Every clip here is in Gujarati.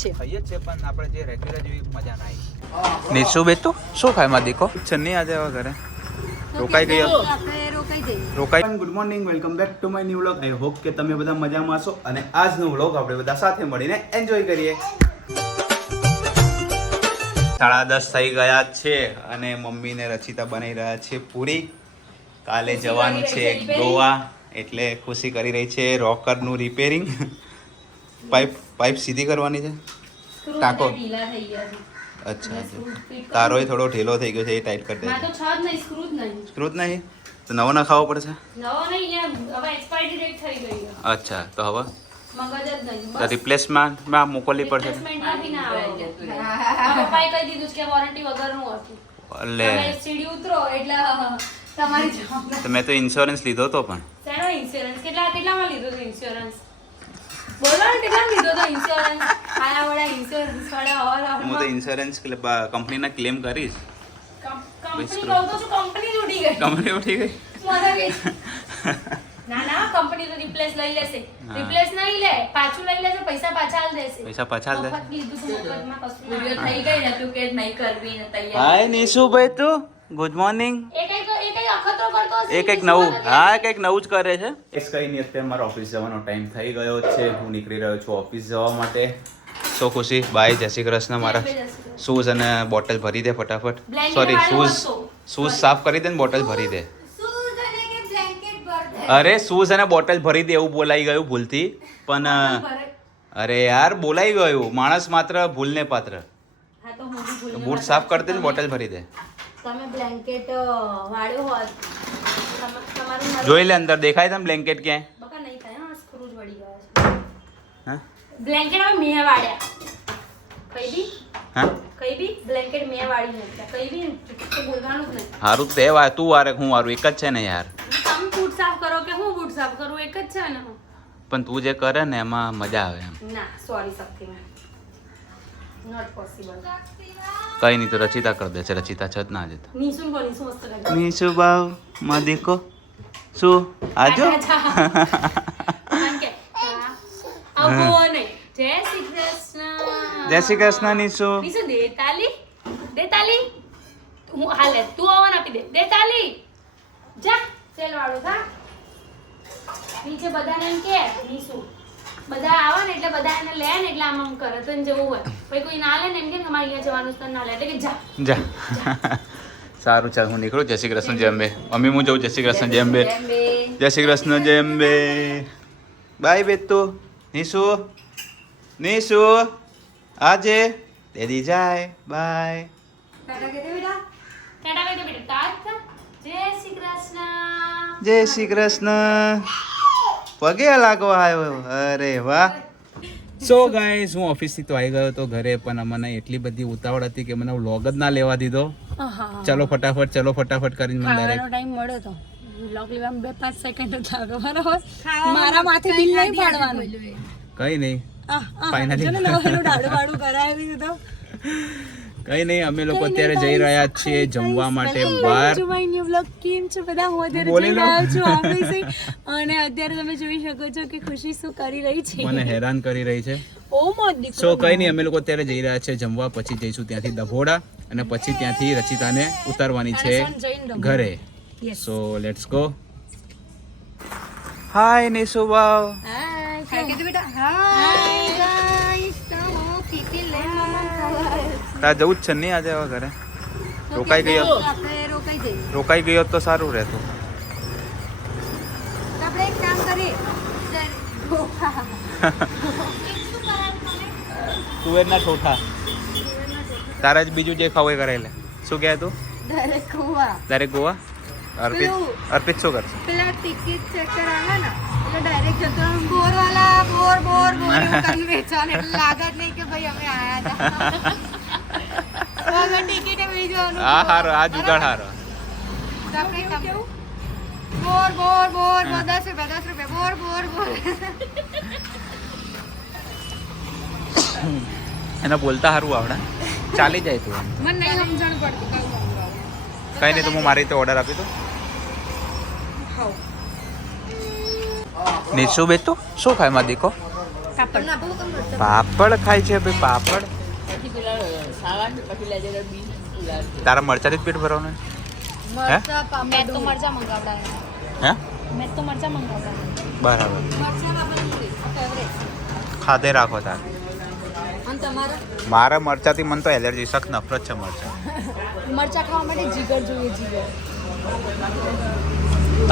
છે. ખાઈએ છે પણ આપણે જે રેગ્યુલર જેવી મજા ના આવી. નીચું બેતું શું ખાયમાં દીકો છન્ની આજે આવા ઘરે. રોકાઈ ગયો. આપણે રોકાઈ good morning welcome back to my new vlog I hope કે તમે બધા મજામાં છો અને આજનો વ્લોગ આપણે બધા સાથે મળીને એન્જોય કરીએ. સાડા દસ થઈ ગયા છે અને મમ્મી ને રચિતા બનાવી રહ્યા છે પૂરી. કાલે જવાનું છે ગોવા એટલે ખુશી કરી રહી છે રોકરનું રિપેરિંગ પાઇપ પાઇપ સીધી કરવાની છે? ટાંકો? અચ્છા તારોય થોડો ઢીલો થઈ ગયો છે એ ટાઈટ કરી દે સ્ક્રૂ જ નહીં. તો નવો ના ખાવો પડશે. અચ્છા તો હવે? રિપ્લેસમેન્ટમાં મોકલવી પડશે? હતું. મેં તો ઇન્સ્યોરન્સ લીધો તો પણ. ઇન્સ્યોરન્સ કેટલા કેટલામાં લીધો છે ઇન્સ્યોરન્સ હું તો ઇન્સ્યોરન્સ કંપનીના ક્લેમ કરીશ. કંપની ઉઠી ગઈ? ના ના કંપની તો રિપ્લેસ લઈ લેશે. રિપ્લેસ નહીં લે પાછું લઈ લેશે પૈસા પાછા આલ દેશે. પૈસા પાછા આલ તું મફતમાં કશું. થઈ ગઈ ને તું કે નહીં કરવી ને તૈયાર. હાય નીશુભાઈ તું? ગુડ મોર્નિંગ એ કંઈક એ કંઈક નવું? હા કંઈક નવું જ કરે છે. એ કઈ નહીં અત્યારે મારો ઓફિસ જવાનો ટાઈમ થઈ ગયો છે. હું નીકળી રહ્યો છું ઓફિસ જવા માટે. સો ખુશી. બાય જય શ્રી કૃષ્ણ મારા. શૂઝ અને બોટલ ભરી દે ફટાફટ. સોરી શૂઝ શૂઝ સાફ કરી દે ને બોટલ ભરી દે. અરે શૂઝ અને બોટલ ભરી દે એવું બોલાઈ ગયું ભૂલથી. પણ અરે યાર બોલાઈ ગયું. માણસ માત્ર ભૂલને પાત્ર. હા તો હું બી ભૂલી બૂટ સાફ કરી દે ને બોટલ ભરી દે. તમે બ્લેન્કેટ વાળ્યો હોત તમારું જોઈ લે અંદર દેખાય તમે બ્લેન્કેટ ક્યાંય? બકા નહીં થાય હા સ્ક્રૂ જ વળી ગયા છે. હા? બ્લેન્કેટ હવે મેં વાળ્યા. કઈ બી? હા? કઈ બી? બ્લેન્કેટ મેં વાળી નાખ્યા. કઈ બી? બોલવાનું જ નહીં. હારું તે વાર તું વારે હું વારું એક જ છે ને યાર. તમે બૂટ સાફ કરો કે હું બૂટ સાફ કરું? એક જ છે ને પણ તું જે કરે ને એમાં મજા આવે એમ. ના સોરી કઈ નહીં તો રચિતા કરી દે છે રચિતા છત ના જતો. નિશુ બાવમાં દેખો શું? આજો? કારણ કે હા. આવો નહીં. જય શ્રી કૃષ્ણ. નીશુ દેતાલી? હું હાલે તું આવવાન આપી દે. દેતાલી? જા ચલ વાળો જા. નીચે બધાને એમ કે નિશુ બધા આવે ને એટલે બધા એને લે ને એટલે આમ આમ કરે તો જવું હોય. પછી કોઈ ના લે ને એમ કે અમારે અહીંયા જવાનું છે ના લે એટલે કે જા. જા. સારું ચાલ હું નીકળું. જય શ્રી કૃષ્ણ જય અંબે. મમ્મી હું જઉં. જય શ્રી કૃષ્ણ જય અંબે. જય શ્રી કૃષ્ણ જય અંબે. બાય બેતો નીશુ. નીશુ. આજે દેદી જાય. બાય. ટાટા કહી દે બેટા. ટાટા. જય શ્રી કૃષ્ણ. જય શ્રી કૃષ્ણ. પગે લાગવા આવ્યો. અરે વાહ. સો ગાઈસ હું ઓફિસથી તો આવી ગયો તો ઘરે પણ મને એટલી બધી ઉતાવળ હતી કે મને વ્લોગ જ ના લેવા દીધો. ચલો ફટાફટ ચલો ફટાફટ કરીને મને ડાયરેક્ટ ટાઈમ મળ્યો તો. બ્લોગ લેવામાં બે પાંચ સેકન્ડ જ લાગ્યો બરાબર? મારા માથે બિલ નહીં પાડવાનું. કઈ નહીં. ફાઇનલી ડાળું બાળું કરાવી દીધું. કઈ નહીં અમે લોકો અત્યારે જઈ રહ્યા છીએ જમવા માટે બહાર. ન્યુ બ્લોગ કેમ છો બધા? હું અત્યારે જઈ રહ્યો છું ઓફિસે અને અત્યારે તમે જોઈ શકો છો કે ખુશી શું કરી રહી છે. મને હેરાન કરી રહી છે. ઓ મોદી સો કઈ નહીં અમે લોકો અત્યારે જઈ રહ્યા છે જમવા પછી જઈશું ત્યાંથી દભોડા અને પછી ત્યાંથી રચિતાને ઉતારવાની છે. ઘરે. So let's go hi Nishu wow hi તાર જવું જ છે નહીં આજે હવે ઘરે? રોકાઈ ગયો રોકાઈ ગયો તો સારું રહેતું. તુવેરના ઠોઠા. તારા જ બીજું જે ખાવું એ કરે લે. શું કહે તું? દરેક ગોવા. અર્પિત? અર્પિત શું કરશે? પેલા ટિકિટ ચેક કરાવે ને એટલે ડાયરેક્ટ જતો. બોર વાલા બોર બોર બોર વેચવાના. એટલે લાગે જ નહીં કે ભાઈ અમે આયા હતા આ હારો આ જુગાડ હારો. બોર બોર બોર દસ રૂપિયા દસ રૂપિયા. બોર બોર બોર. એને બોલતા સારું આવડે. ચાલી જાય તું. મને નહીં સમજણ પડતી કઈ નહીં તો હું મારી રીતે ઓર્ડર આપી દઉં. નિશુ નીચું બેતું શું ખાયમાં દીકો? પાપડ ખાય છે ભાઈ પાપડ? પછી પેલા સાવાન પછી લેજે તો તારા મરચાથી જ પેટ ભરવાનું મરચાં, મેં તો મરચા મંગાવડાયા હે? મેં તો મરચા મંગાવડાયા બરાબર. ખાધે રાખો તાર. મારા મરચાથી મને તો એલર્જી શક નફરત છે મરચા. મરચા ખાવા માટે જીગર જોઈએ જીગર.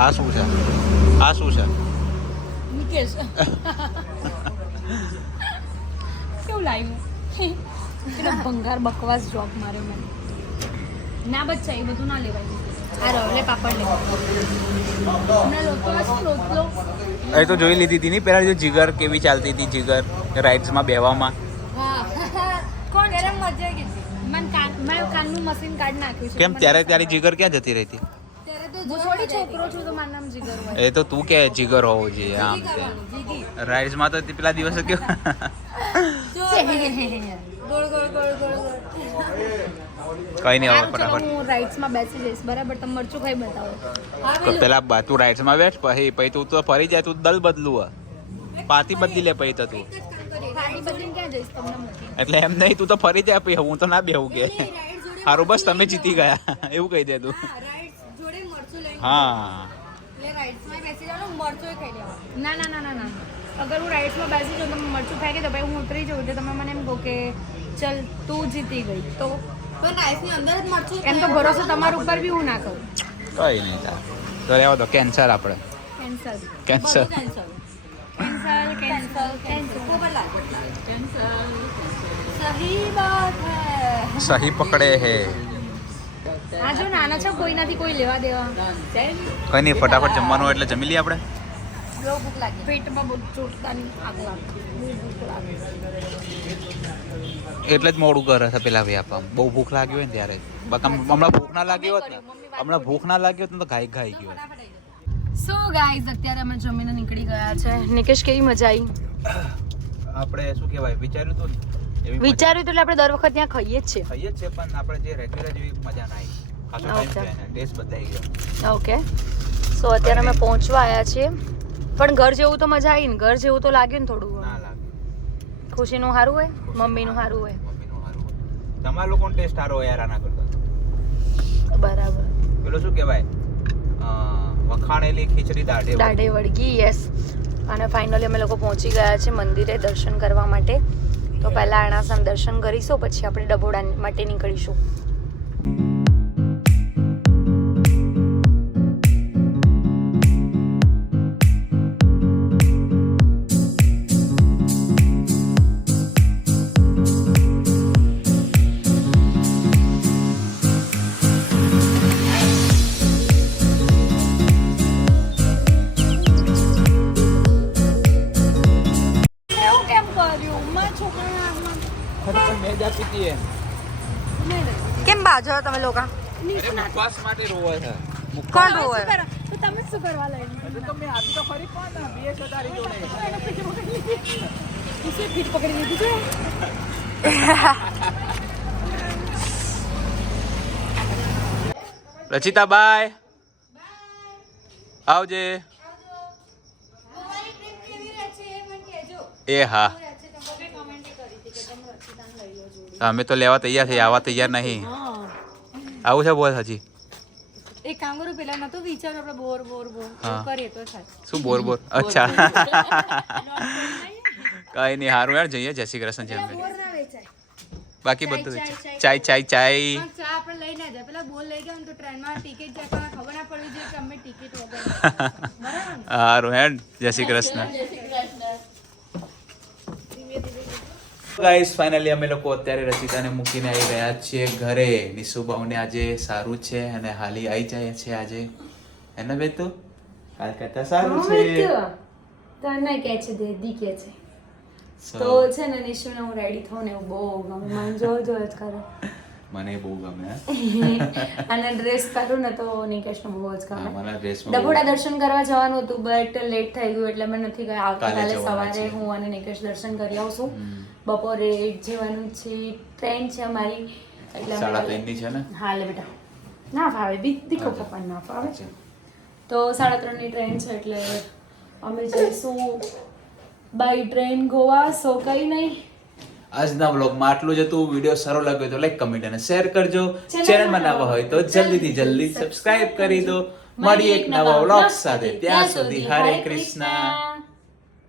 આ શું છે? આ શું છે? મુકેશ. કેવું લાગ્યું? પેલો ભંગાર બકવાસ જોબ મારે મને. ના બચ્ચા એ બધું ના લેવાય. આ રવલે પાપડ એ તો જોઈ લીધી હતી ને પેલા જો જીગર કેવી ચાલતી હતી જીગર રાઇડ્સમાં બેવામાં કોણ? ત્યારે મજા આવી ગઈ કાન મેં કાનનું મશીન કાઢી નાખ્યું છે. કેમ ત્યારે ત્યારે જીગર ક્યાં જતી રહી હતી ત્યારે તો હું જોવા થોડી મજા આવી છોકરો છું તો મારું નામ જીગર હોય. એ તો તું કે જીગર હોવો જોઈએ આમ. રાઇડ્સમાં તો તે પેલા દિવસે કેવું કઈ નહીં આવે ફટાફટ. હું રાઇડ્સમાં બેસી જઈશ. બરાબર? તમે મરચું ખાઈ બતાવો. તો પેલા બા- તું રાઇડ્સમાં બેઠ પછી પછી તું તો ફરી જાય તું દલ બદલું હ પાતી બદલી લે પછી તો તું. એટલે એમ નહીં તું તો ફરી જાય પછી હું તો ના બેહું કે. સારું બસ તમે જીતી ગયા. એવું કહી દે તું. હા, બેસી ના ના ના ના ના. અગર હું રાઇડ્સમાં બેસી જાઉં તમે મરચું ફેંકી દો ભાઈ હું ઉતરી જાઉં તો તમે મને એમ કહો કે ચલ તું જીતી ગઈ. તો પણ રાઈસની અંદર જ મરચું એમ તો ભરોસો તમારા ઉપર બી હું ના કરું. કઈ નહીં તો રહેવા દો કેન્સર આપણે. Cancer. Cancer. Cancel cancel cancel cancel બદલા કેન્સલ સહી બાત હૈ. સહી પકડે હે. આ જો નાના છે કોઈ નથી કોઈ લેવા દેવા. કઈ નહીં ફટાફટ જમવાનું એટલે જમી લઈએ આપણે. બહુ ભૂખ લાગી. પેટમાં બહુ ચોટતાની આગ લાગતી બહુ ભૂખ લાગે. એટલે જ મોડું કરે છે પેલા ભાઈ આપા. બહુ ભૂખ લાગી હોય ને ત્યારે. બાકી હમણાં ભૂખ ના લાગી હોત ને હમણાં ભૂખ ના લાગી હોત ને તો ઘાઈ ઘાઈ ગયો સો ગાઈઝ અત્યારે અમે જમીને નીકળી ગયા છે. નિકેશ કેવી મજા આવી આપણે શું કહેવાય વિચાર્યું મજા. વિચાર્યું તો એટલે આપણે દર વખત ત્યાં ખાઈએ જ છીએ. ખાઈએ જ છે પણ આપણે જે રેગ્યુલર જેવી મજા ના આવી. ખાસો ટાઈમ Okay. થયો ટેસ્ટ બદલાઈ ગયો. ઓકે સો અત્યારે અમે પહોંચવા આવ્યા છીએ. પણ ઘર જેવું તો મજા આવી ને ઘર જેવું તો લાગ્યું ને થોડું ખુશીનું સારું હોય મમ્મીનું સારું હોય. તમારા લોકોનો ટેસ્ટ સારો હોય યાર આના કરતા. બરાબર. પેલો શું કહેવાય? વખાણેલી ખીચડી દાઢે દાઢે વળગી યસ અને ફાઇનલી અમે લોકો પહોંચી ગયા છે મંદિરે દર્શન કરવા માટે. તો પહેલા અણાસન દર્શન કરીશું પછી આપણે ડભોડા માટે નીકળીશું. કેમ બાજો તમે લોકો. મુખવાસ માટે રોવે છે. કોણ રોવે? તો તમે શું કરવા એટલે તો મેં આપી તો ખરી પણ બે છે જોડે. ફીટ પકડી લીધી. છે. રચિતા બાય આવજે એ હા. અમે તો લેવા તૈયાર છીએ આવવા તૈયાર નહીં. આવું છે બોલ હજી. એક કામ કરું પેલા નતું વિચાર આપણે બોર બોર બોર. હા. એવું કરીએ તો થાય. શું બોર બોર? અચ્છા. કઈ નહીં સારું યાર જઈએ જય શ્રી કૃષ્ણ જેમ બોર ના વેચાય. બાકી બધું ચાય ચાય. ચાય પણ ચા આપણે લઈ ના જાય. પેલા બોલ લઈ ગયા ને તો ટ્રેનમાં ટિકિટ જાય તો ખબર ના પડવી જોઈએ કે અમે ટિકિટ વગર. બરાબર ને? સારું હેડ જય શ્રી કૃષ્ણ. ગાઈસ ફાઇનલી અમે લોકો અત્યારે રચિતાને મૂકીને આવી રહ્યા છીએ ઘરે. નિશુભાઉને આજે સારું છે અને હાલી આવી જાય છે આજે. એને બે તું? હાલ કરતા સારું છે. તને કે છે દેદી કે છે. તો છે ને નિશુને હું રેડી થઉં ને બહુ ગમે. મને જો જો જ કરે. મને બહુ ગમે અને ડ્રેસ કરું ને તો નિકેશને બહુ જ ગમે. મને ડ્રેસ ડભોડા દર્શન કરવા જવાનું હતું બટ લેટ થઈ ગયું એટલે મેં નથી ગયા. આવતીકાલે સવારે હું અને નિકેશ દર્શન કરી આવશું. બપોરે જવાનું છે ટ્રેન છે અમારી. એટલે સાડા ત્રણની છે ને? હા લે બેટા. ના ફાવે બી દીકરો અચ્છા. ના ફાવે. અચ્છા. તો સાડા ત્રણની ટ્રેન છે એટલે અમે જઈશું બાય ટ્રેન ગોવા સો કઈ નહીં. આજના વ્લોગમાં આટલું જ હતું. વીડિયો સારો લાગ્યો તો લાઈક કમેન્ટ અને શેર કરજો. ચેનલમાં નવા હોય તો જલ્દીથી જલ્દી સબસ્ક્રાઇબ કરી દો. મળીએ એક નવા વ્લોગ સાથે. ત્યાં સુધી હરે કૃષ્ણ